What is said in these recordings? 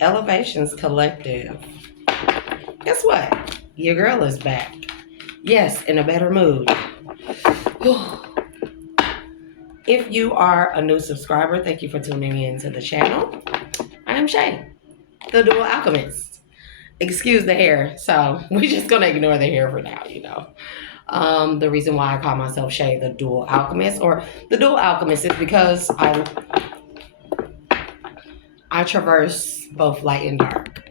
Elevations Collective. Guess what? Your girl is back. Yes, in a better mood. If you are a new subscriber, thank you for tuning in to the channel. I am Shay, the Dual Alchemist. Excuse the hair, so we're just gonna ignore the hair for now, you know. The reason why I call myself Shay, the Dual Alchemist, or the Dual Alchemist, is because I traverse both light and dark.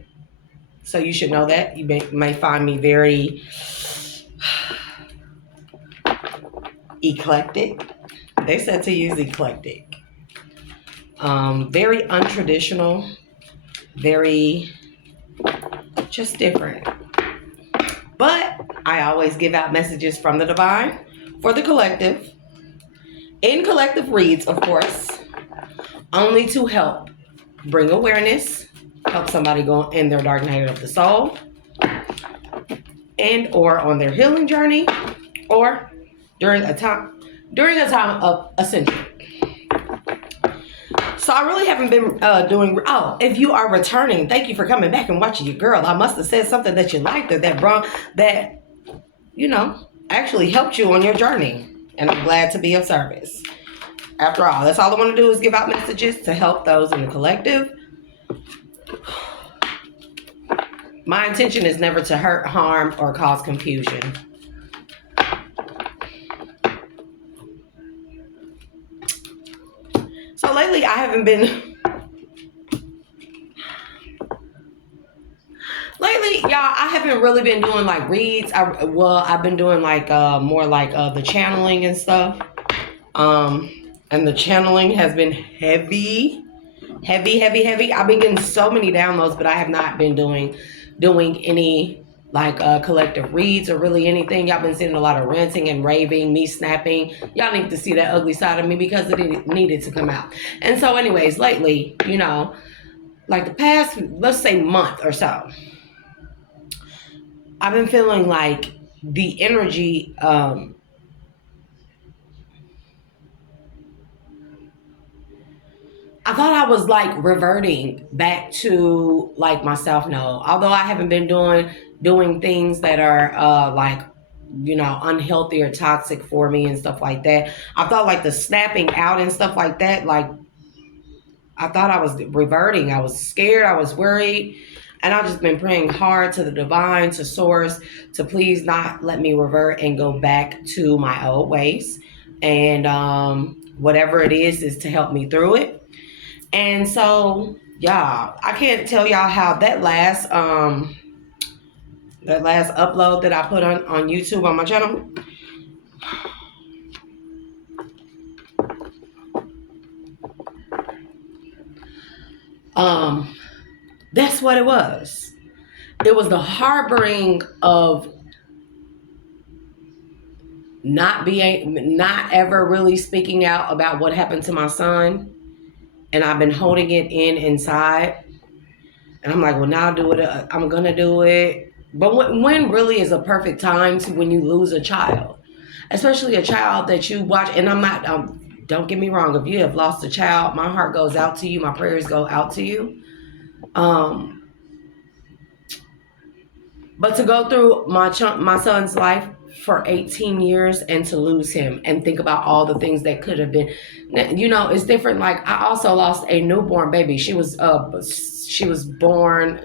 So you should know that. You may find me very eclectic. They said to use eclectic. Very untraditional, very just different. But I always give out messages from the divine for the collective. In collective reads, of course, only to help bring awareness, help somebody go in their dark night of the soul, and or on their healing journey, or during a time of ascension. So I really haven't been doing. Oh, if you are returning, thank you for coming back and watching your girl. I must have said something that you liked, or that you know actually helped you on your journey, and I'm glad to be of service. After all, that's all I want to do is give out messages to help those in the collective. My intention is never to hurt, harm, or cause confusion. So lately, I haven't been. Lately, y'all, I haven't really been doing like reads. I've been doing like more like the channeling and stuff. And the channeling has been heavy. I've been getting so many downloads, but I have not been doing any like collective reads or really anything. Y'all been seeing a lot of ranting and raving, me snapping. Y'all need to see that ugly side of me because it needed to come out. And so anyways, lately, you know, like the past, let's say month or so, I've been feeling like the energy, I thought I was like reverting back to like myself. No, although I haven't been doing things that are like, you know, unhealthy or toxic for me and stuff like that. I thought like the snapping out and stuff like that, like I thought I was reverting. I was scared. I was worried. And I've just been praying hard to the divine, to source, to please not let me revert and go back to my old ways. And whatever it is to help me through it. And so, y'all, I can't tell y'all how that last upload that I put on YouTube on my channel. That's what it was. It was the harboring of not ever really speaking out about what happened to my son. And I've been holding it inside. And I'm like, well, now I'll do it. I'm going to do it. But when really is a perfect time to when you lose a child? Especially a child that you watch. And I'm not, don't get me wrong. If you have lost a child, my heart goes out to you. My prayers go out to you. But to go through my son's life for 18 years and to lose him and think about all the things that could have been, you know, it's different. Like I also lost a newborn baby. She was stillborn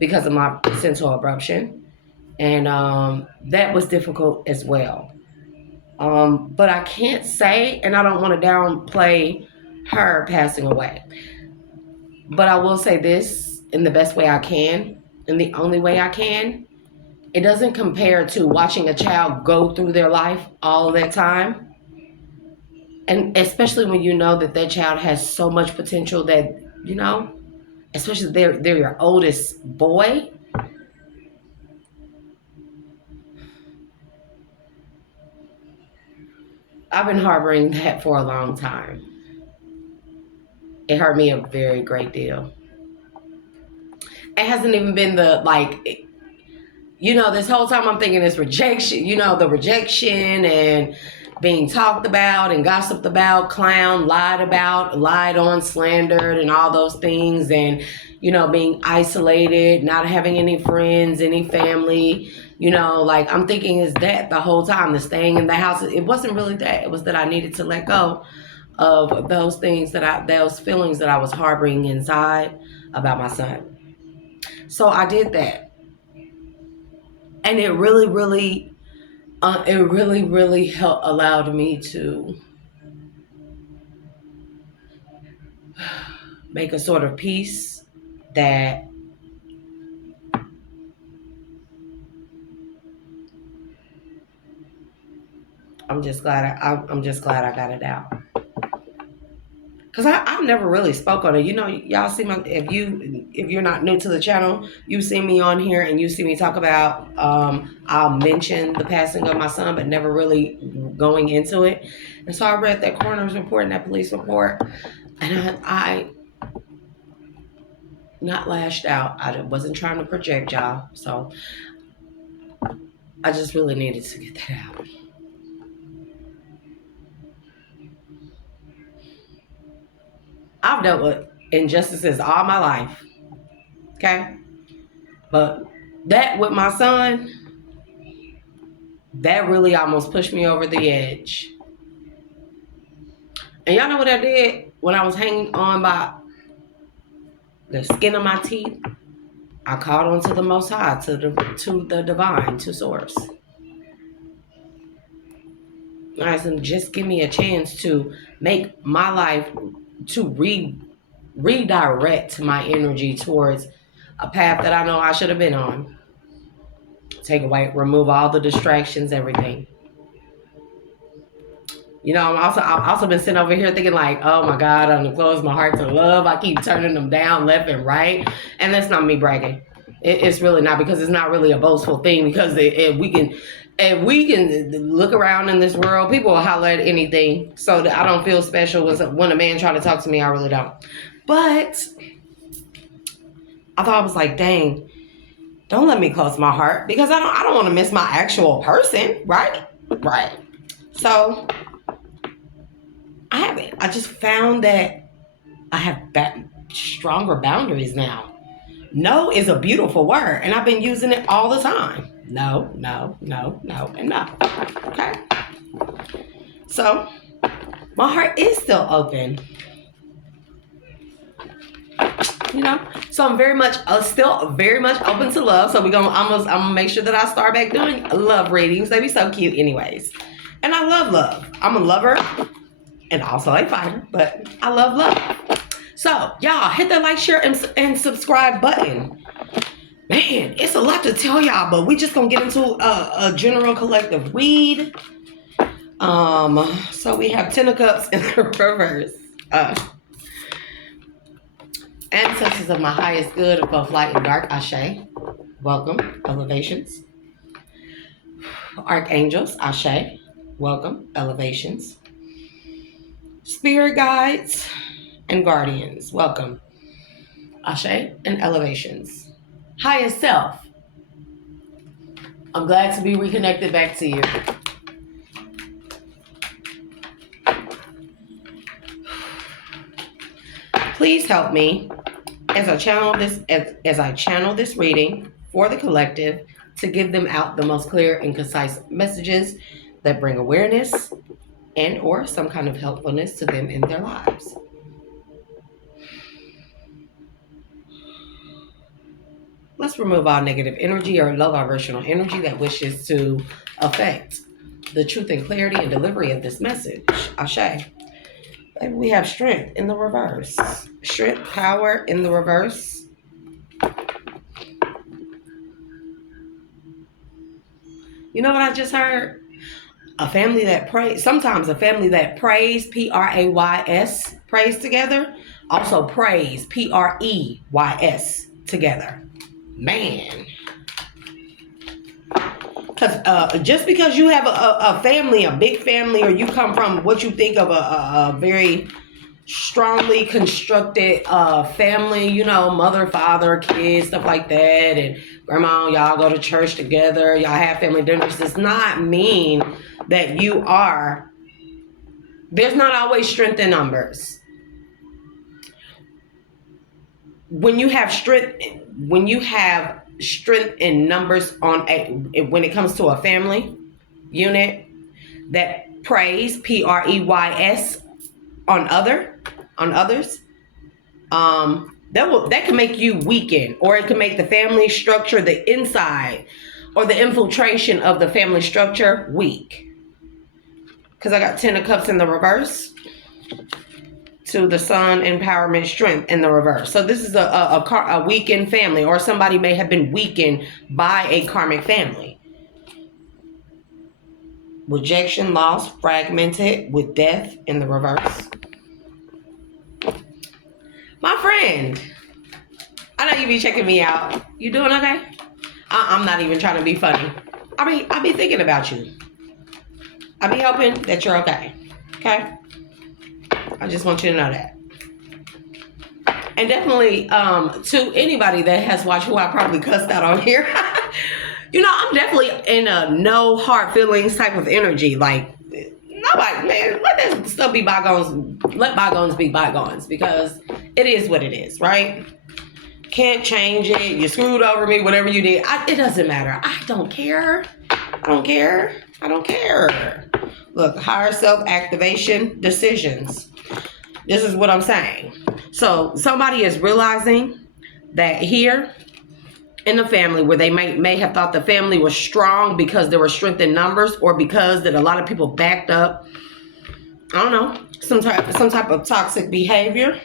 because of my sentinel abruption. And that was difficult as well. But I can't say, and I don't want to downplay her passing away. But I will say this in the best way I can, in the only way I can. It doesn't compare to watching a child go through their life all that time. And especially when you know that child has so much potential that, you know, especially they're your oldest boy. I've been harboring that for a long time. It hurt me a very great deal. It hasn't even been the, like, you know, this whole time I'm thinking it's rejection, you know, the rejection and being talked about and gossiped about, clowned, lied on, slandered, and all those things. And, you know, being isolated, not having any friends, any family. You know, like I'm thinking is that the whole time, the staying in the house. It wasn't really that. It was that I needed to let go of those things those feelings that I was harboring inside about my son. So I did that. And it really helped, allowed me to make a sort of peace that I'm just glad I got it out. Cause I've never really spoke on it. You know, y'all see if you're not new to the channel, you see me on here and you see me talk about I'll mention the passing of my son, but never really going into it. And so I read that coroner's report and that police report, and I not lashed out. I wasn't trying to project, y'all. So I just really needed to get that out. I've dealt with injustices all my life, okay? But that with my son, that really almost pushed me over the edge. And y'all know what I did when I was hanging on by the skin of my teeth? I called on to the Most High, to the divine, to Source. I said, just give me a chance to make my life, to redirect my energy towards a path that I know I should have been on. Take away, remove all the distractions, everything. You know, I've also been sitting over here thinking like, oh my God, I'm gonna close my heart to love. I keep turning them down left and right. And that's not me bragging. It's really not, because it's not really a boastful thing, because if we can look around in this world, people will holler at anything. So I don't feel special when a man try to talk to me. I really don't. But I thought, I was like, dang, don't let me close my heart, because I don't want to miss my actual person, right? Right. So I haven't. I just found that I have stronger boundaries now. No is a beautiful word, and I've been using it all the time. No, and no. Okay? So my heart is still open. You know? So I'm still very much open to love. So I'm gonna make sure that I start back doing love readings. They be so cute anyways. And I love love. I'm a lover and also a fighter, but I love love. So y'all hit that like, share, and subscribe button. Man, it's a lot to tell y'all, but we just gonna get into a general collective read. So we have Ten of Cups in the reverse. Ancestors of my highest good of both light and dark, Ashe. Welcome, elevations. Archangels, Ashe. Welcome, elevations. Spirit guides and guardians, welcome. Ashe and elevations. Highest self, I'm glad to be reconnected back to you. Please help me as I channel this reading for the collective, to give them out the most clear and concise messages that bring awareness and or some kind of helpfulness to them in their lives. Let's remove all negative energy or low vibrational energy that wishes to affect the truth and clarity and delivery of this message. Ashe. And we have strength in the reverse. Strength, power in the reverse. You know what I just heard? A family that prays. Sometimes a family that prays, P-R-A-Y-S, prays together. Also prays, P-R-E-Y-S, together. Man. Because just because you have a family, a big family, or you come from what you think of a very strongly constructed family, you know, mother, father, kids, stuff like that, and grandma, y'all go to church together, y'all have family dinners, does not mean that you are There's not always strength in numbers. When you have strength in numbers when it comes to a family unit that preys, Preys, on others, that can make you weaken, or it can make the family structure, the inside or the infiltration of the family structure, weak. Because I got 10 of Cups in the reverse to the Sun, empowerment, strength in the reverse. So this is a weakened family, or somebody may have been weakened by a karmic family. Rejection, loss, fragmented, with death in the reverse. My friend, I know you be checking me out. You doing okay? I'm not even trying to be funny. I be thinking about you. I be hoping that you're okay. Okay? I just want you to know that. And definitely to anybody that has watched, who I probably cussed out on here, I'm definitely in a no hard feelings type of energy. Like, nobody, man, let that stuff be bygones. Let bygones be bygones, because it is what it is, right? Can't change it. You screwed over me, whatever you did. It doesn't matter. I don't care. I don't care. Look, higher self activation, decisions. This is what I'm saying. So somebody is realizing that here in the family, where they may have thought the family was strong because there were strength in numbers, or because that a lot of people backed up, I don't know, some type of toxic behavior.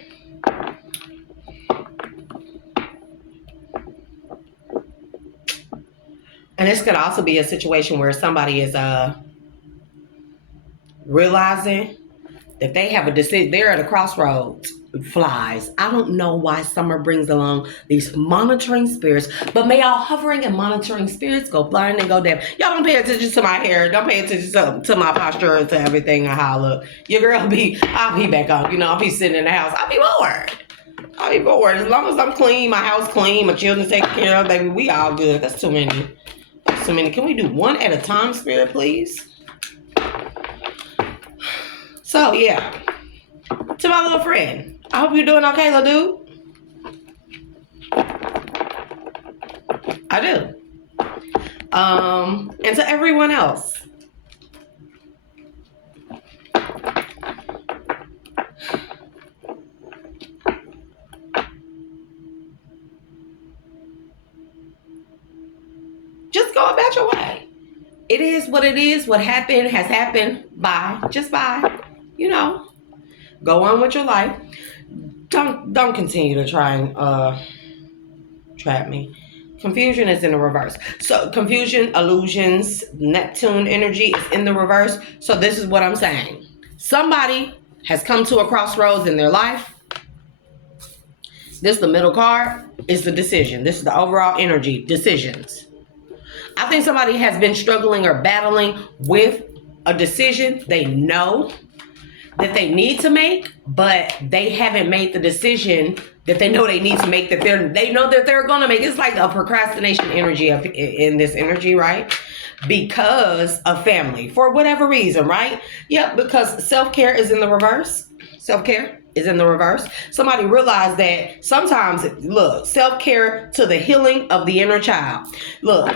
And this could also be a situation where somebody is realizing that they have a decision. They're at a crossroads. Flies. I don't know why summer brings along these monitoring spirits, but may all hovering and monitoring spirits go blind and go deaf. Y'all don't pay attention to my hair. Don't pay attention to my posture and to everything and how I look. Your girl I'll be back on. I'll be sitting in the house. I'll be bored. As long as I'm clean, my house clean, my children taken care of, baby, we all good. That's too many. Can we do one at a time, spirit, please? So, yeah. To my little friend, I hope you're doing okay, little dude. I do. And to everyone else, just go about your way. It is what it is. What happened has happened. Bye. Just bye. Go on with your life. Don't continue to try and trap me. Confusion is in the reverse. So confusion, illusions, Neptune energy is in the reverse. So this is what I'm saying. Somebody has come to a crossroads in their life. This, the middle card, is the decision. This is the overall energy, decisions. I think somebody has been struggling or battling with a decision they know that they need to make, but they haven't made the decision that they know they need to make, that they know that they're going to make. It's like a procrastination energy in this energy, right? Because of family, for whatever reason, right? Yep, because self-care is in the reverse. Self-care is in the reverse. Somebody realized that sometimes, look, self-care to the healing of the inner child. Look,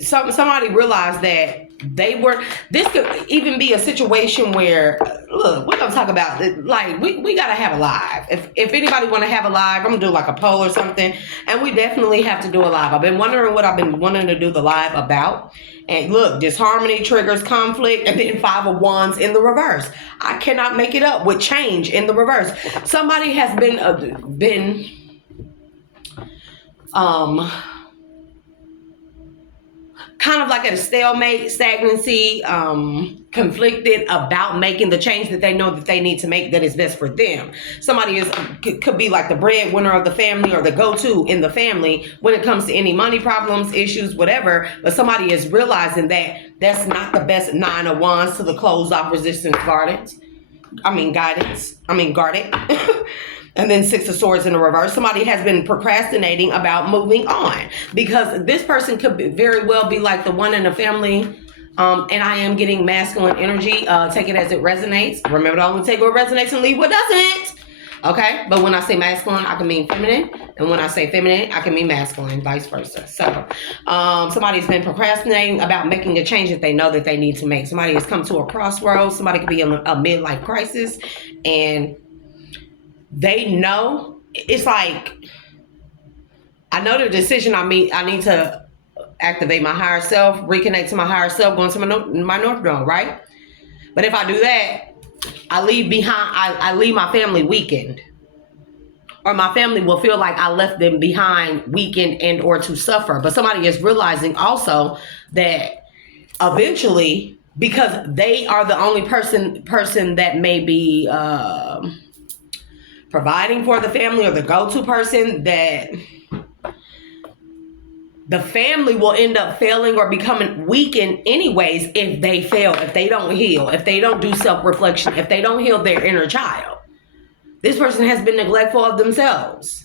somebody realized that this could even be a situation where, look, we're going to talk about it. Like, we got to have a live. If anybody want to have a live, I'm going to do like a poll or something. And we definitely have to do a live. I've been wondering what I've been wanting to do the live about. And look, disharmony triggers conflict, and then 5 of Wands in the reverse. I cannot make it up with change in the reverse. Somebody has been kind of like at a stalemate, stagnancy, conflicted about making the change that they know that they need to make that is best for them. Somebody could be like the breadwinner of the family, or the go-to in the family when it comes to any money problems, issues, whatever. But somebody is realizing that that's not the best 9 of Wands to the closed off resistance guarded. And then 6 of Swords in the reverse. Somebody has been procrastinating about moving on, because this person could very well be like the one in the family And I am getting masculine energy. Take it as it resonates. Remember to only take what resonates and leave what doesn't. Okay? But when I say masculine, I can mean feminine. And when I say feminine, I can mean masculine, vice versa. So somebody's been procrastinating about making a change that they know that they need to make. Somebody has come to a crossroads. Somebody could be in a midlife crisis. And they know, it's like, I know the decision I need to activate my higher self, reconnect to my higher self, going to my North Node, right? But if I do that, I leave my family weakened. Or my family will feel like I left them behind weakened and or to suffer. But somebody is realizing also that eventually, because they are the only person that may be providing for the family or the go-to person, that the family will end up failing or becoming weakened anyways if they fail, if they don't heal, if they don't do self-reflection, if they don't heal their inner child. This person has been neglectful of themselves.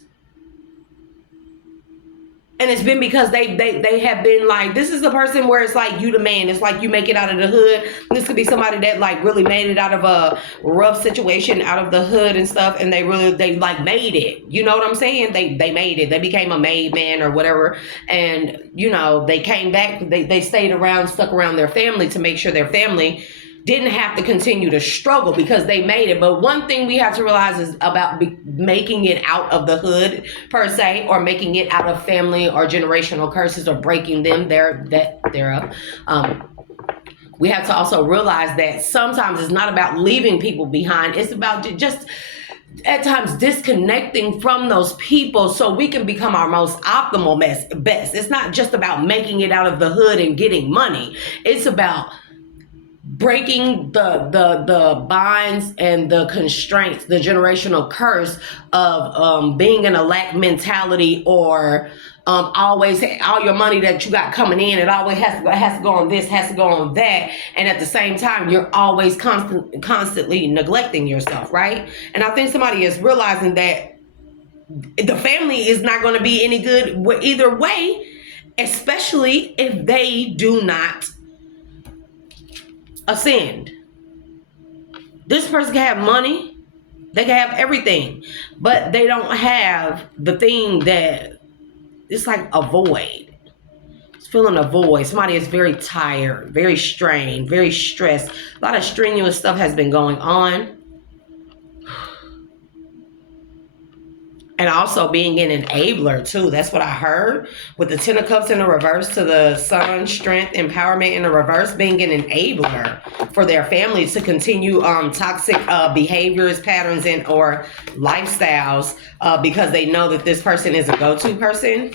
And it's been because they have been like, this is the person where it's like you the man. It's like you make it out of the hood. This could be somebody that like really made it out of a rough situation, out of the hood and stuff. And they like made it. You know what I'm saying? They made it. They became a made man or whatever. And, you know, they came back. They stayed around, stuck around their family to make sure their family didn't have to continue to struggle because they made it. But one thing we have to realize is about making it out of the hood per se, or making it out of family or generational curses or breaking them thereof. We have to also realize that sometimes it's not about leaving people behind. It's about just at times disconnecting from those people so we can become our most optimal best. It's not just about making it out of the hood and getting money. It's about breaking the binds and the constraints, the generational curse of being in a lack mentality, or always all your money that you got coming in, it always has to go on this, has to go on that, and at the same time you're always constantly neglecting yourself, right? And I think somebody is realizing that the family is not going to be any good either way, especially if they do not ascend. This person can have money, they can have everything, but they don't have the thing that it's like a void. It's feeling a void. Somebody is very tired, very strained, very stressed. A lot of strenuous stuff has been going on. And also being an enabler too. That's what I heard. With the Ten of Cups in the reverse to the Sun, strength, empowerment in the reverse, being an enabler for their family to continue toxic behaviors, patterns, and or lifestyles because they know that this person is a go-to person.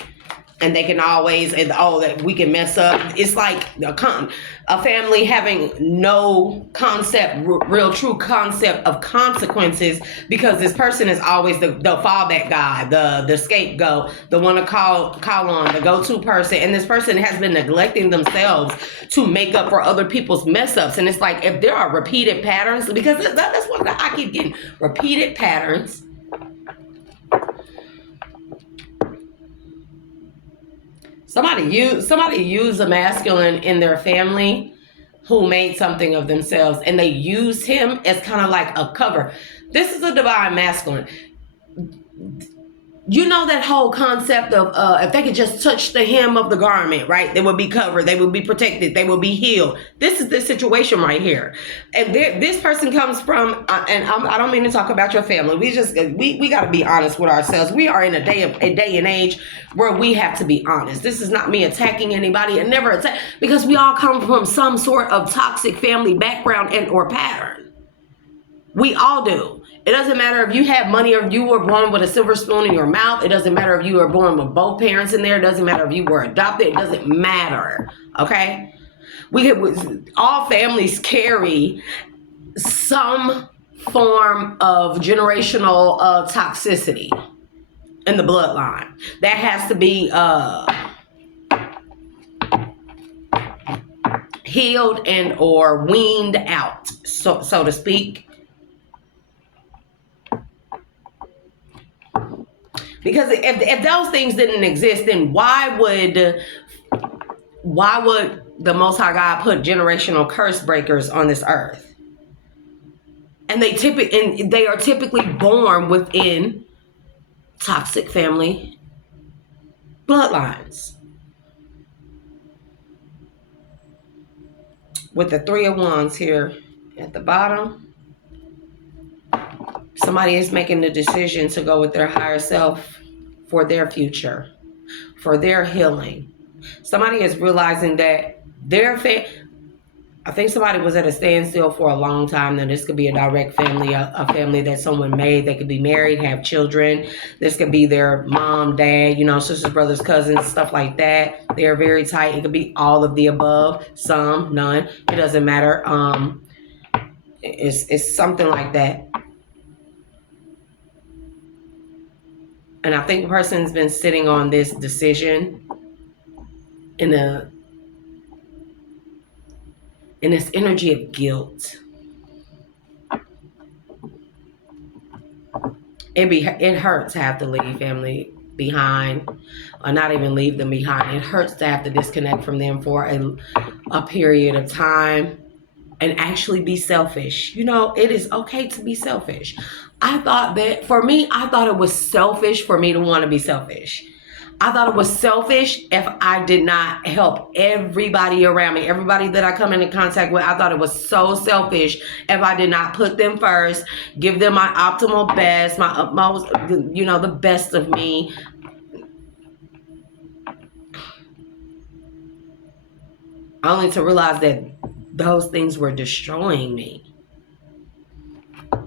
And they can always, that we can mess up. It's like a family having no concept, real true concept of consequences, because this person is always the fallback guy, the scapegoat, the one to call on, the go-to person. And this person has been neglecting themselves to make up for other people's mess ups. And it's like, if there are repeated patterns, because that's what I keep getting, repeated patterns. Somebody used a masculine in their family who made something of themselves, and they used him as kind of like a cover. This is a divine masculine. You know that whole concept of if they could just touch the hem of the garment, right? They would be covered. They would be protected. They would be healed. This is the situation right here. And this person comes from, and I don't mean to talk about your family. We got to be honest with ourselves. We are in a day and age where we have to be honest. This is not me attacking anybody, and never attack, because we all come from some sort of toxic family background and or pattern. We all do. It doesn't matter if you have money or you were born with a silver spoon in your mouth. It doesn't matter if you were born with both parents in there. It doesn't matter if you were adopted. It doesn't matter. Okay? All families carry some form of generational toxicity in the bloodline. That has to be healed and or weaned out, so to speak. Because if those things didn't exist, then why would the Most High God put generational curse breakers on this earth. And they are typically born within toxic family bloodlines. With the Three of Wands here at the bottom, somebody is making the decision to go with their higher self for their future, for their healing. Somebody is realizing that I think somebody was at a standstill for a long time. Now, this could be a direct family, a family that someone made. They could be married, have children. This could be their mom, dad, sisters, brothers, cousins, stuff like that. They're very tight. It could be all of the above, some, none. It doesn't matter. It's something like that. And I think the person's been sitting on this decision in this energy of guilt. It hurts to have to leave family behind, or not even leave them behind. It hurts to have to disconnect from them for a period of time and actually be selfish. It is okay to be selfish. I thought it was selfish for me to want to be selfish. I thought it was selfish if I did not help everybody around me, everybody that I come into contact with. I thought it was so selfish if I did not put them first, give them my optimal best, my utmost, the best of me. Only to realize that those things were destroying me.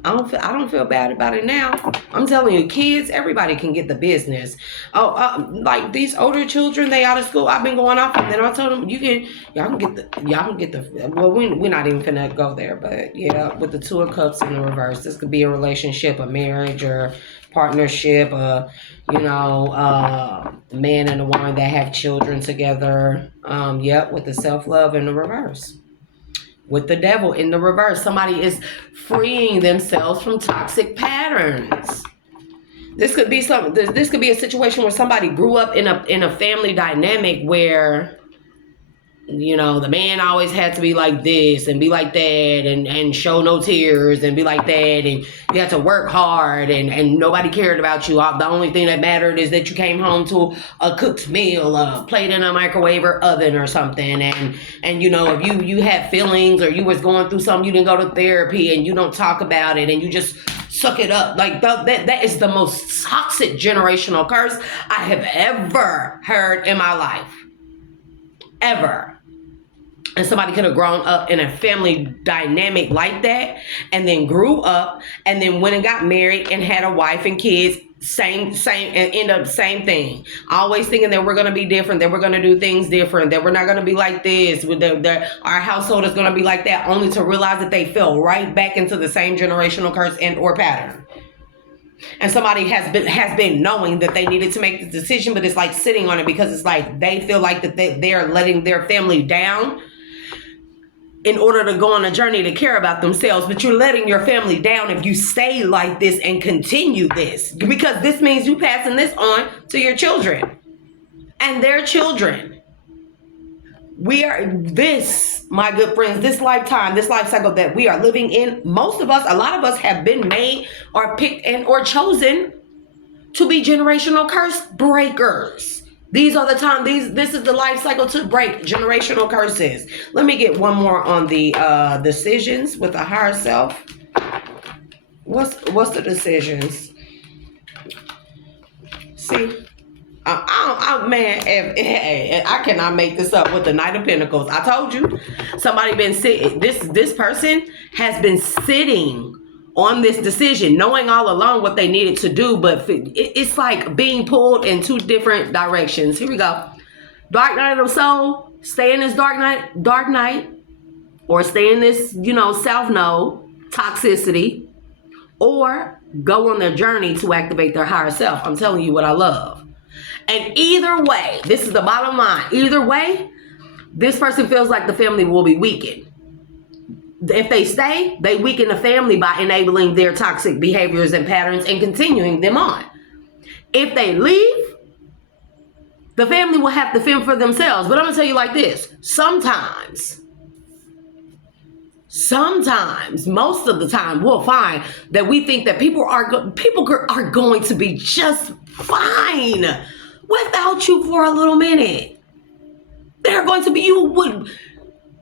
I don't feel bad about it now. I'm telling you, kids, everybody can get the business. Like these older children, they out of school. I've been going off, and then I told them, y'all can get the. Well, we're not even finna go there, but yeah, with the Two of Cups in the reverse, this could be a relationship, a marriage, or partnership. The man and the woman that have children together. With the self-love in the reverse. With the Devil in the reverse, somebody is freeing themselves from toxic patterns. This could be a situation where somebody grew up in a family dynamic where the man always had to be like this and be like that and show no tears and be like that, and you had to work hard and nobody cared about you. The only thing that mattered is that you came home to a cooked meal, a plate in a microwave or oven or something, and if you had feelings or you was going through something, you didn't go to therapy and you don't talk about it and you just suck it up. Like that is the most toxic generational curse I have ever heard in my life. Ever. And somebody could have grown up in a family dynamic like that, and then grew up, and then went and got married and had a wife and kids. Same, and end up same thing. Always thinking that we're going to be different, that we're going to do things different, that we're not going to be like this, our household is going to be like that, only to realize that they fell right back into the same generational curse and or pattern. And somebody has been knowing that they needed to make the decision, but it's like sitting on it because it's like they feel like that they're letting their family down in order to go on a journey to care about themselves. But you're letting your family down if you stay like this and continue this, because this means you passing this on to your children and their children. My good friends, this lifetime, this life cycle that we are living in, a lot of us have been made or picked or chosen to be generational curse breakers. These are the time, this is the life cycle to break generational curses. Let me get one more on the decisions with the higher self. What's the decisions? See, I cannot make this up with the Knight of Pentacles. I told you, somebody been sitting. This person has been sitting on this decision, knowing all along what they needed to do, but it's like being pulled in two different directions. Here we go. Dark night of the soul. Stay in this dark night, or stay in this, south node toxicity, or go on their journey to activate their higher self. I'm telling you what I love. And either way, this is the bottom line. Either way, this person feels like the family will be weakened. If they stay, they weaken the family by enabling their toxic behaviors and patterns and continuing them on. If they leave, The family will have to fend for themselves. But I'm going to tell you like this. Sometimes, most of the time, we'll find that we think that people are going to be just fine without you for a little minute. They're going to be,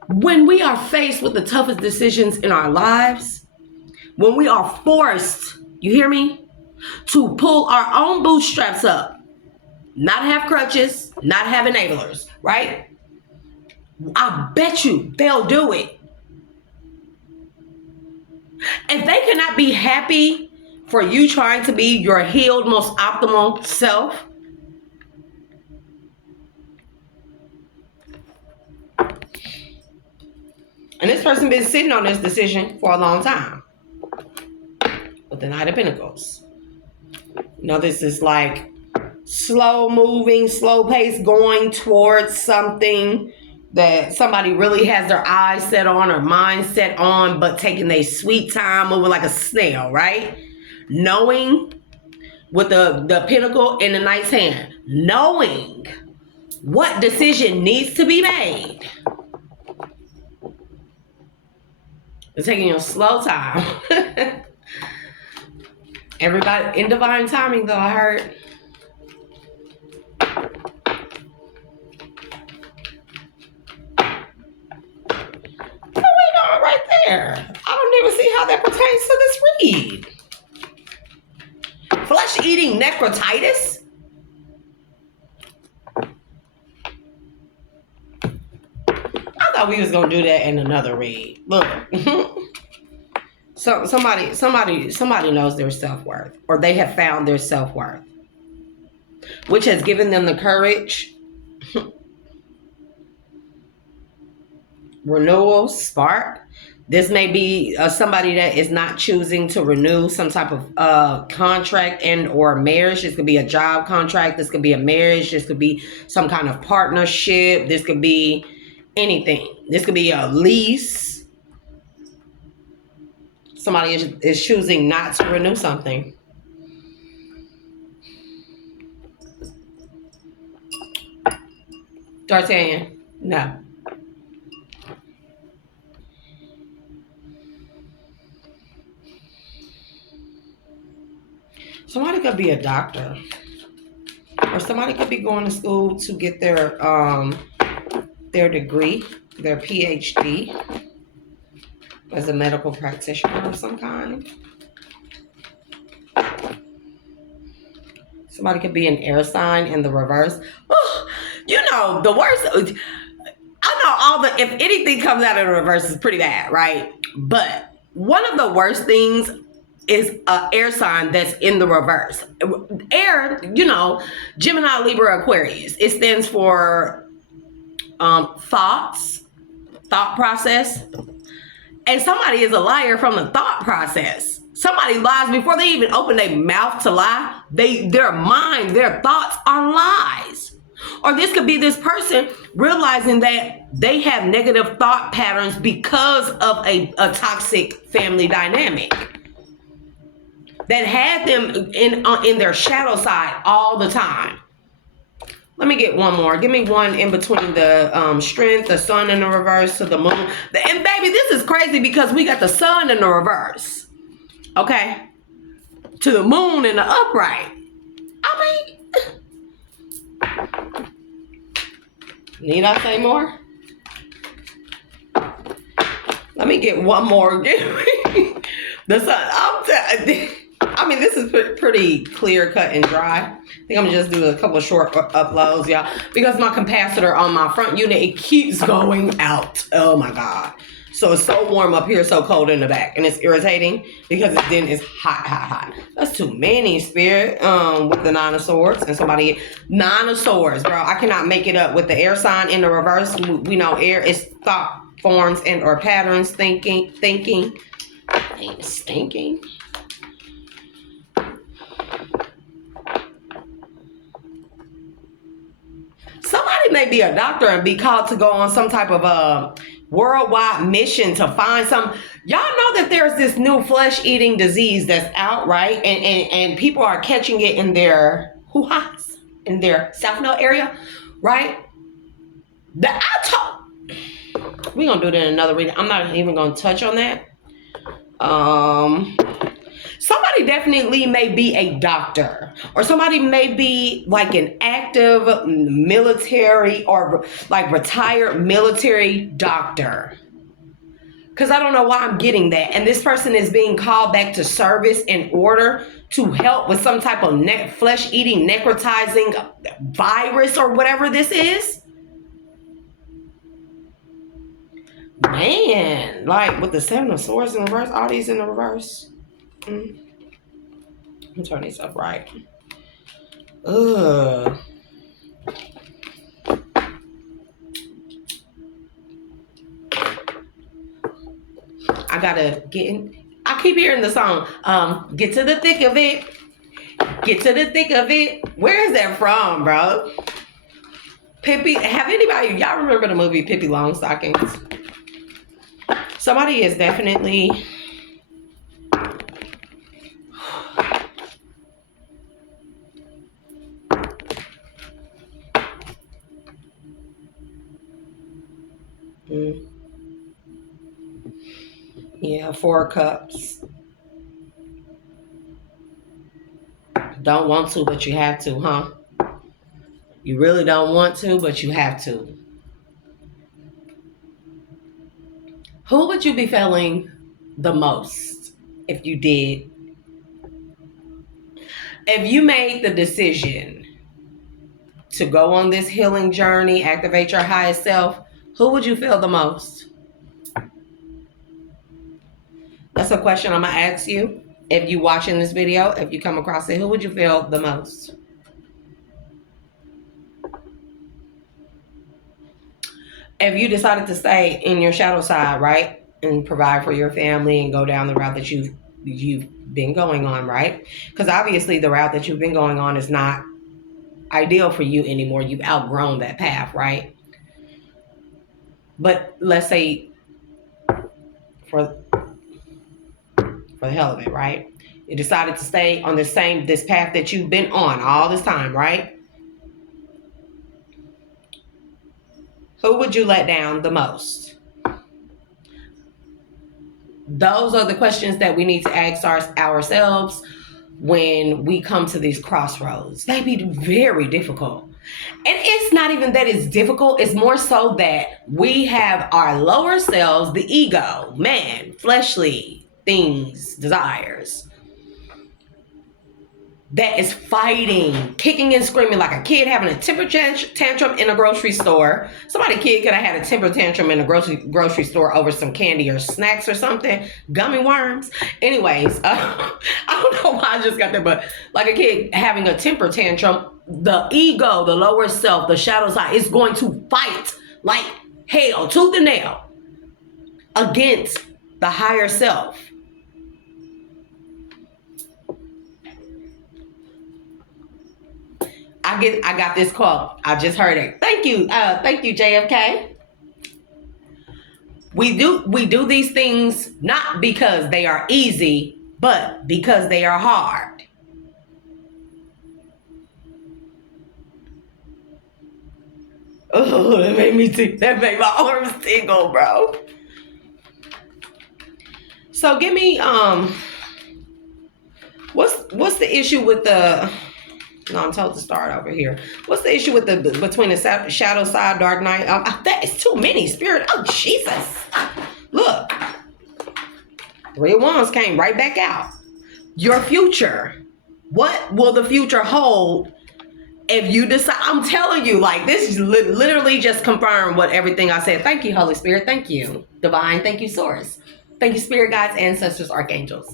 when we are faced with the toughest decisions in our lives, when we are forced, you hear me, to pull our own bootstraps up, not have crutches, not have enablers, right? I bet you they'll do it. If they cannot be happy for you trying to be your healed, most optimal self, and this person been sitting on this decision for a long time with the Knight of Pentacles. You know, this is like slow moving, slow pace, going towards something that somebody really has their eyes set on or mind set on, but taking their sweet time, moving like a snail, right? Knowing with the pentacle in the Knight's hand, knowing what decision needs to be made. It's taking your slow time. Everybody in divine timing, though, I heard. What's going on right there? I don't even see how that pertains to this read. Flesh-eating necrotitis? I thought we was gonna do that in another read. Look. So somebody knows their self-worth, or they have found their self-worth, which has given them the courage, renewal, spark. This may be somebody that is not choosing to renew some type of contract and or marriage. This could be a job contract. This could be a marriage. This could be some kind of partnership. This could be anything. This could be a lease. Somebody is choosing not to renew something. D'Artagnan, no. Somebody could be a doctor, or somebody could be going to school to get their degree, their PhD, as a medical practitioner of some kind. Somebody could be an air sign in the reverse. Oh, you know, the worst. I know if anything comes out of the reverse is pretty bad, right? But one of the worst things is an air sign that's in the reverse. Air, you know, Gemini, Libra, Aquarius. It stands for thought process. And somebody is a liar from the thought process. Somebody lies before they even open their mouth to lie. Their mind, their thoughts are lies. Or this could be this person realizing that they have negative thought patterns because of a toxic family dynamic that had them in their shadow side all the time. Let me get one more. Give me one in between the strength, the sun in the reverse to the moon. And baby, this is crazy because we got the sun in the reverse. Okay? To the moon in the upright. I mean, need I say more? Let me get one more. The sun. I mean, this is pretty clear, cut, and dry. I think I'm gonna just do a couple of short uploads, y'all, because my capacitor on my front unit, it keeps going out. Oh my God. So it's so warm up here, so cold in the back, and it's irritating because then it's hot. That's too many, Spirit, with the Nine of Swords and somebody. Nine of Swords, bro. I cannot make it up with the air sign in the reverse. We know air is thought forms and or patterns, thinking. Ain't stinking. Somebody may be a doctor and be called to go on some type of a worldwide mission to find some. Y'all know that there's this new flesh-eating disease that's out, right? And people are catching it in their hoo-has. in their South Node area, right? We're gonna do that in another reading. I'm not even gonna touch on that. Somebody definitely may be a doctor, or somebody may be like an active military or like retired military doctor. Because I don't know why I'm getting that. And this person is being called back to service in order to help with some type of flesh-eating, necrotizing virus or whatever this is. Man, like with the Seven of Swords in reverse, all these in the reverse. Let me turn these up right. Ugh. I gotta get in. I keep hearing the song, get to the thick of it. Get to the thick of it. Where is that from, bro? Pippi, have anybody, y'all remember the movie Pippi Longstockings? Somebody is definitely yeah, 4 cups. Don't want to, but you have to, huh? You really don't want to, but you have to. Who would you be feeling the most if you did? If you made the decision to go on this healing journey, activate your highest self, who would you feel the most? That's a question I'm going to ask you. If you watching this video, if you come across it, who would you feel the most? If you decided to stay in your shadow side, right, and provide for your family and go down the route that you've been going on, right? Because obviously the route that you've been going on is not ideal for you anymore. You've outgrown that path, right? But let's say for the hell of it, right? You decided to stay on this path that you've been on all this time, right? Who would you let down the most? Those are the questions that we need to ask ourselves when we come to these crossroads. They be very difficult. And it's not even that it's difficult. It's more so that we have our lower selves, the ego, man, fleshly things, desires, that is fighting, kicking and screaming like a kid having a temper tantrum in a grocery store. Somebody's kid could have had a temper tantrum in a grocery store over some candy or snacks or something, gummy worms. Anyways, I don't know why I just got there, but like a kid having a temper tantrum, the ego, the lower self, the shadow side is going to fight like hell, tooth and nail, against the higher self. I got this quote. I just heard it. Thank you, JFK. We do these things not because they are easy, but because they are hard. Oh, that made my arms tingle, bro. So give me what's the issue with the? No, I'm told to start over here. What's the issue with between the shadow side, dark night? That is too many, spirit. Oh, Jesus. Look. 3 of Wands came right back out. Your future. What will the future hold if you decide? I'm telling you, like, this is literally just confirmed what everything I said. Thank you, Holy Spirit. Thank you, Divine. Thank you, Source. Thank you, Spirit Guides, Ancestors, Archangels.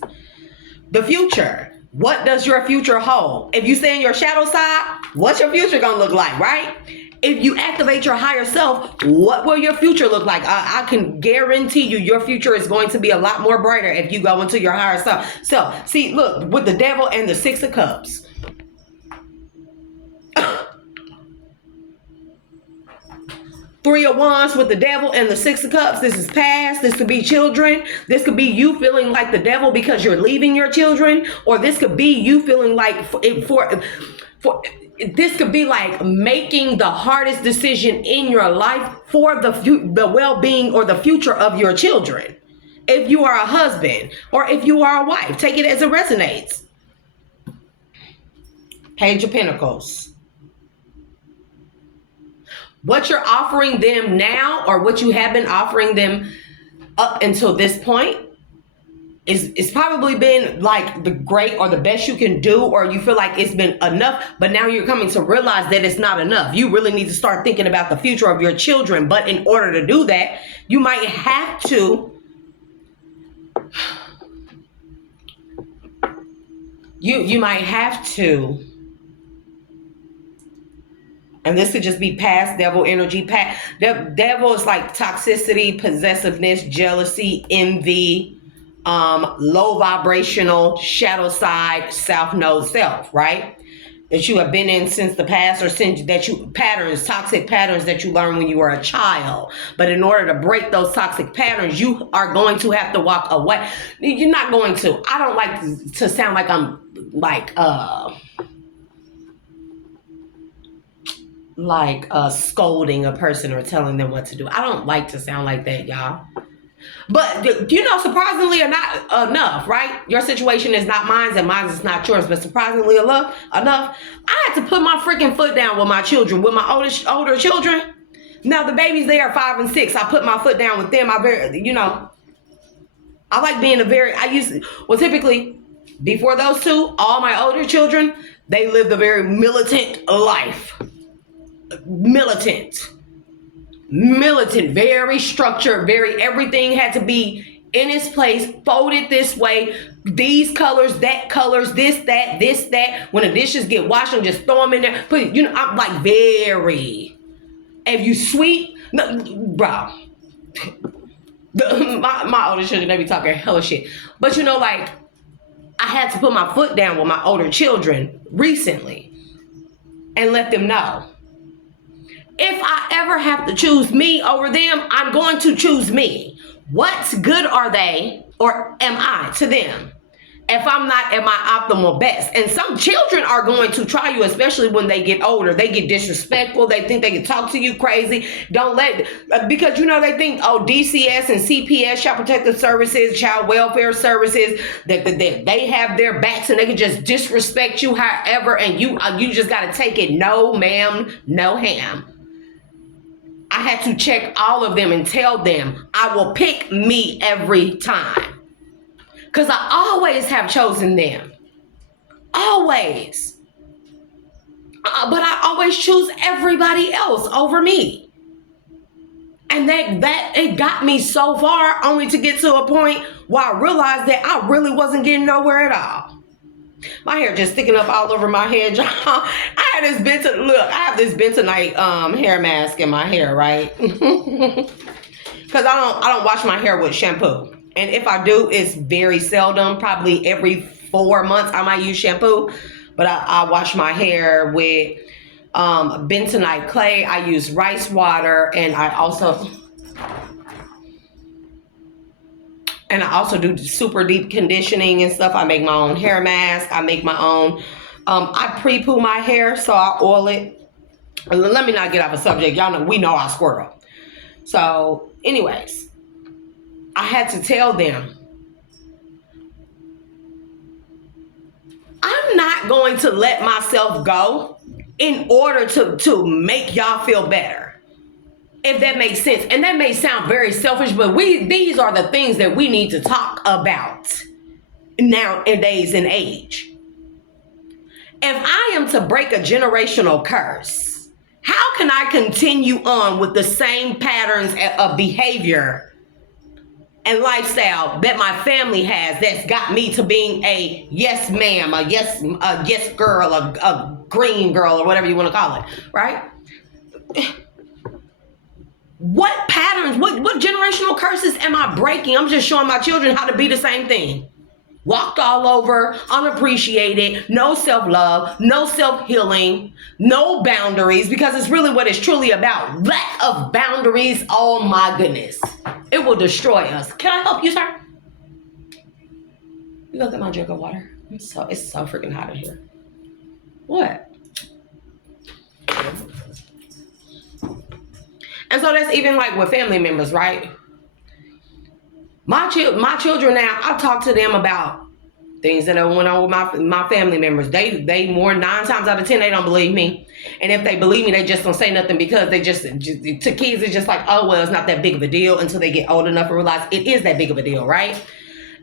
The future. What does your future hold? If you stay in your shadow side, what's your future gonna look like, right? If you activate your higher self, what will your future look like? I can guarantee you your future is going to be a lot more brighter if you go into your higher self. So, see, look, with the devil and the 6 of Cups. 3 of Wands with the devil and the 6 of Cups. This is past. This could be children. This could be you feeling like the devil because you're leaving your children. Or this could be you feeling like this could be like making the hardest decision in your life for the well-being or the future of your children. If you are a husband or if you are a wife, take it as it resonates. Page of Pentacles. What you're offering them now, or what you have been offering them up until this point, it's probably been like the great or the best you can do, or you feel like it's been enough, but now you're coming to realize that it's not enough. You really need to start thinking about the future of your children. But in order to do that, you might have to you might have to, and this could just be past devil energy. Devil is like toxicity, possessiveness, jealousy, envy, low vibrational, shadow side, south node self, right? That you have been in since the past, or since that you patterns, toxic patterns that you learned when you were a child. But in order to break those toxic patterns, you are going to have to walk away. You're not going to. I don't like to sound like I'm scolding a person or telling them what to do. I don't like to sound like that, y'all. But, surprisingly enough, right? Your situation is not mine and mine is not yours. But surprisingly enough, I had to put my freaking foot down with my children, with my older children. Now, the babies, they are 5 and 6. I put my foot down with them. I like being typically, before those two, all my older children, they lived a very militant life. Militant, very structured, everything had to be in its place, folded this way, these colors, that colors, this, that. When the dishes get washed, I'm just throw them in there. But I'm like very. If you sweet, no, bro. My older children, they be talking hella shit. But I had to put my foot down with my older children recently and let them know, if I ever have to choose me over them, I'm going to choose me. What good are they, or am I to them, if I'm not at my optimal best? And some children are going to try you, especially when they get older. They get disrespectful. They think they can talk to you crazy. Because they think, DCS and CPS, Child Protective Services, Child Welfare Services, that they have their backs and they can just disrespect you however, and you just got to take it. No, ma'am, no ham. I had to check all of them and tell them I will pick me every time. Because I always have chosen them. Always. But I always choose everybody else over me. And that it got me so far, only to get to a point where I realized that I really wasn't getting nowhere at all. My hair just sticking up all over my head, y'all. I have this bentonite hair mask in my hair, right? Because I don't wash my hair with shampoo. And if I do, it's very seldom. Probably every 4 months I might use shampoo. But I wash my hair with bentonite clay. I use rice water, and I also do super deep conditioning and stuff. I make my own hair mask. I make my own. I pre-poo my hair, so I oil it. Let me not get off a subject. Y'all know, we know I squirrel. So, anyways, I had to tell them, I'm not going to let myself go in order to make y'all feel better. If that makes sense. And that may sound very selfish, but these are the things that we need to talk about nowadays in age. If I am to break a generational curse, how can I continue on with the same patterns of behavior and lifestyle that my family has that's got me to being a yes ma'am, a yes girl, a green girl, or whatever you want to call it, right? What patterns, what generational curses am I breaking? I'm just showing my children how to be the same thing. Walked all over, unappreciated, no self-love, no self-healing, no boundaries, because it's really what it's truly about. Lack of boundaries, oh my goodness. It will destroy us. Can I help you, sir? You go get my drink of water. It's so freaking hot in here. What? And so that's even like with family members, right? My children now, I talk to them about things that went on with my family members. They more 9 times out of 10 they don't believe me, and if they believe me, they just don't say nothing because they just to kids it's just like, oh well, it's not that big of a deal until they get old enough to realize it is that big of a deal, right?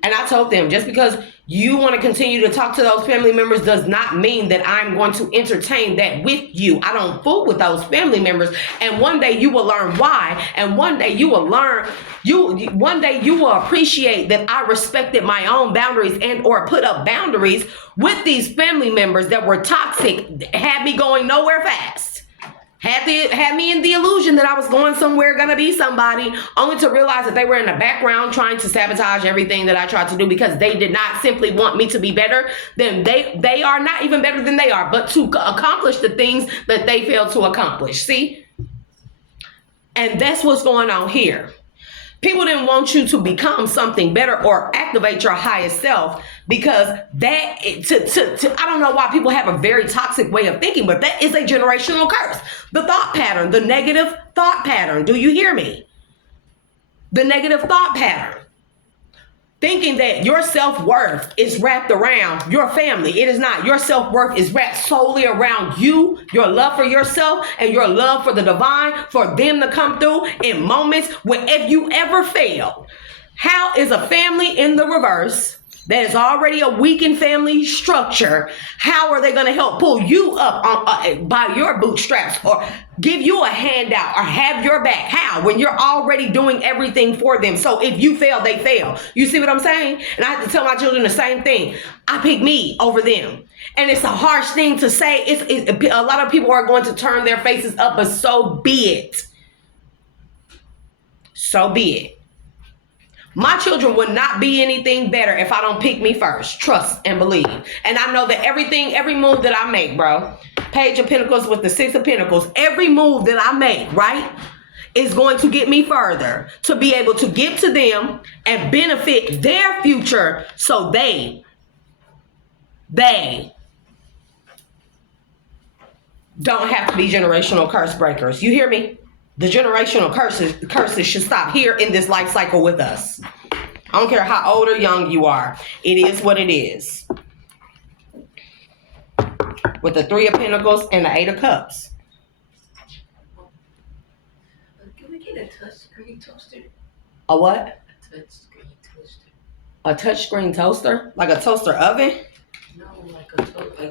And I told them, just because you want to continue to talk to those family members does not mean that I'm going to entertain that with you. I don't fool with those family members. And one day you will learn why. And one day you will learn, one day you will appreciate that I respected my own boundaries and or put up boundaries with these family members that were toxic, had me going nowhere fast. Had me in the illusion that I was going somewhere, gonna be somebody, only to realize that they were in the background trying to sabotage everything that I tried to do because they did not simply want me to be better than they are, not even better than they are, but to accomplish the things that they failed to accomplish. See? And that's what's going on here. People didn't want you to become something better or activate your highest self because that, I don't know why people have a very toxic way of thinking, but that is a generational curse. The thought pattern, the negative thought pattern. Do you hear me? The negative thought pattern. Thinking that your self-worth is wrapped around your family. It is not. Your self-worth is wrapped solely around you, your love for yourself, and your love for the divine, for them to come through in moments where if you ever fail. How is a family in the reverse that is already a weakened family structure, how are they going to help pull you up by your bootstraps or give you a handout or have your back? How? When you're already doing everything for them. So if you fail, they fail. You see what I'm saying? And I have to tell my children the same thing. I pick me over them. And it's a harsh thing to say. A lot of people are going to turn their faces up, but so be it. So be it. My children would not be anything better if I don't pick me first. Trust and believe. And I know that every move that I make, bro, Page of Pentacles with the Six of Pentacles, every move that I make, right, is going to get me further to be able to give to them and benefit their future so they don't have to be generational curse breakers. You hear me? The generational curses should stop here in this life cycle with us. I don't care how old or young you are. It is what it is. With the Three of Pentacles and the Eight of Cups. Can we get a touchscreen toaster? A what? A touchscreen toaster. A touchscreen toaster? Like a toaster oven? No, like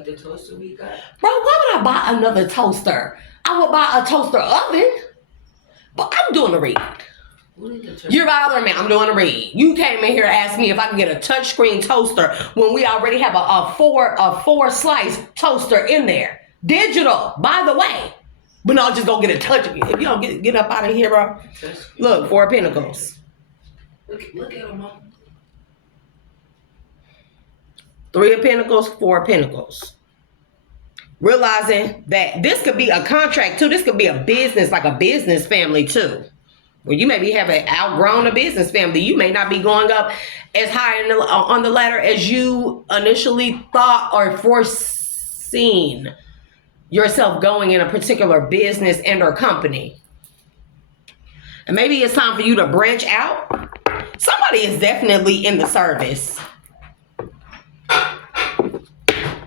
the toaster we got. Bro, why would I buy another toaster? I would buy a toaster oven. But I'm doing a read. You're bothering me. I'm doing a read. You came in here to ask me if I can get a touchscreen toaster when we already have a four slice toaster in there. Digital, by the way. But no, just go get a touch. If you don't get up out of here, bro. Look, Four of Pentacles. Look at them, Mom. Three of Pentacles, Four of Pentacles. Realizing that this could be a contract too. This could be a business, like a business family too. Where you maybe have outgrown a business family. You may not be going up as high on the ladder as you initially thought or foreseen yourself going in a particular business and or company. And maybe it's time for you to branch out. Somebody is definitely in the service.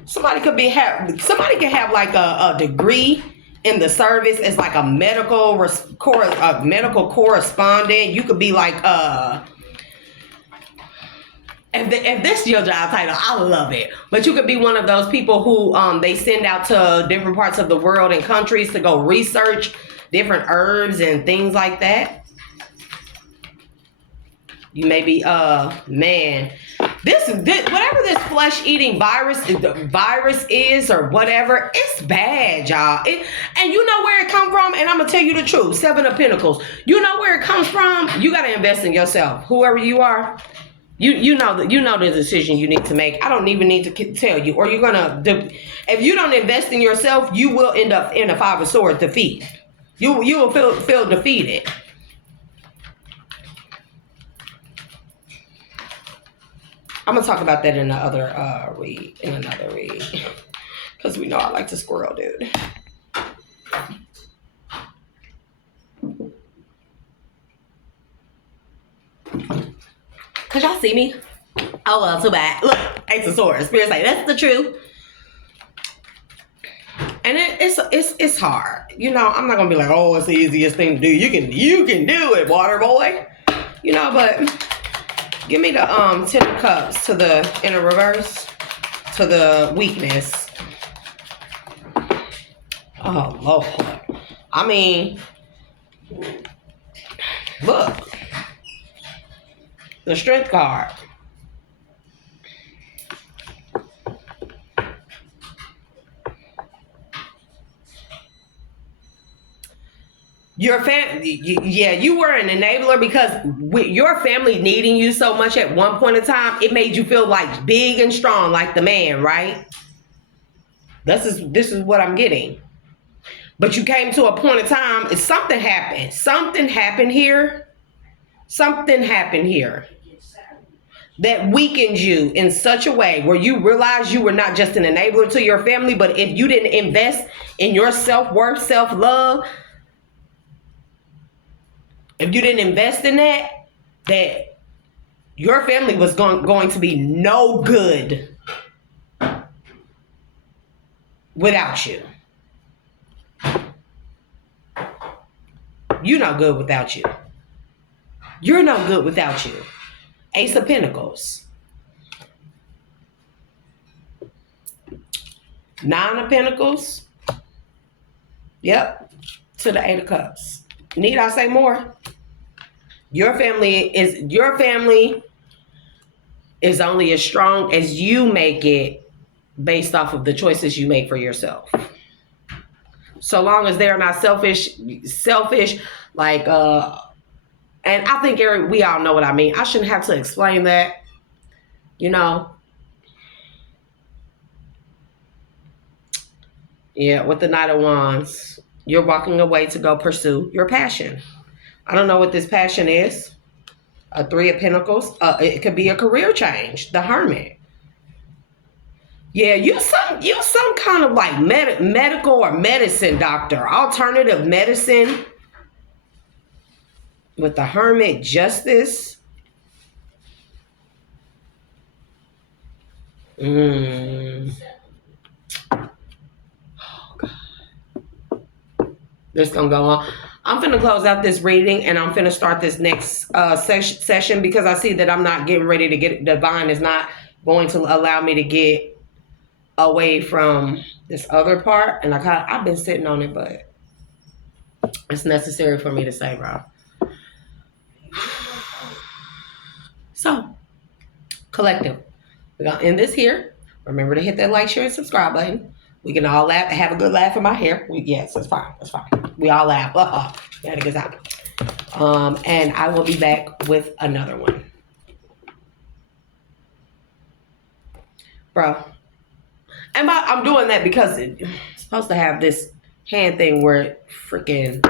Somebody could have like a degree in the service as like a medical correspondent. You could be like if this is your job title, I love it. But you could be one of those people who they send out to different parts of the world and countries to go research different herbs and things like that. You may be man. This whatever this flesh-eating virus is or whatever, it's bad, y'all. And you know where it come from, and I'm gonna tell you the truth. Seven of Pentacles. You know where it comes from. You gotta invest in yourself. Whoever you are, you know the decision you need to make. I don't even need to tell you. Or you're gonna, if you don't invest in yourself, you will end up in a Five of Swords defeat. You will feel defeated. I'm gonna talk about that in another read. Because we know I like to squirrel, dude. Cause y'all see me. Oh well, too bad. Look, Ace of Swords. Spirit's like, that's the truth. And it's hard. You know, I'm not gonna be like, oh, it's the easiest thing to do. You can do it, water boy. You know, but give me the 10 of cups to the in a reverse to the weakness. Oh Lord. I mean, look. The strength card. Your family, yeah, you were an enabler because with your family needing you so much at one point in time, it made you feel like big and strong, like the man, right? This is what I'm getting. But you came to a point in time, something happened. Something happened here. Something happened here that weakened you in such a way where you realized you were not just an enabler to your family, but if you didn't invest in your self-worth, self-love, if you didn't invest in that your family was going to be no good without you. You're no good without you. You're no good without you. Ace of Pentacles. 9 of Pentacles. Yep. To the 8 of Cups. Need I say more? Your family is only as strong as you make it based off of the choices you make for yourself. So long as they're not selfish, like and I think we all know what I mean. I shouldn't have to explain that, you know. Yeah, with the Knight of Wands, you're walking away to go pursue your passion. I don't know what this passion is. A 3 of Pentacles. It could be a career change. The Hermit. Yeah, you some kind of like medical or medicine doctor. Alternative medicine. With the Hermit, Justice. Oh, God. This gonna go on. I'm finna close out this reading and I'm finna start this next session because I see that I'm not getting ready to get, divine is not going to allow me to get away from this other part. And I've been sitting on it, but it's necessary for me to say, bro. So, collective. We're going to end this here. Remember to hit that like, share, and subscribe button. We can all laugh, have a good laugh in my hair. Yes, that's fine. That's fine. We all laugh. We had a good time. And I will be back with another one. Bro. And I'm doing that because it's supposed to have this hand thing where it freaking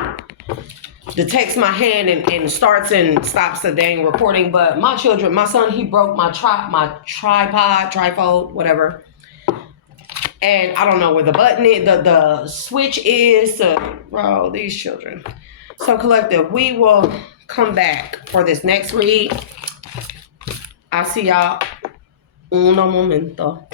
detects my hand and starts and stops the dang recording. But my son, he broke my tripod, whatever. And I don't know where the button is, the switch is. Bro, these children. So collective, we will come back for this next read. I'll see y'all uno momento.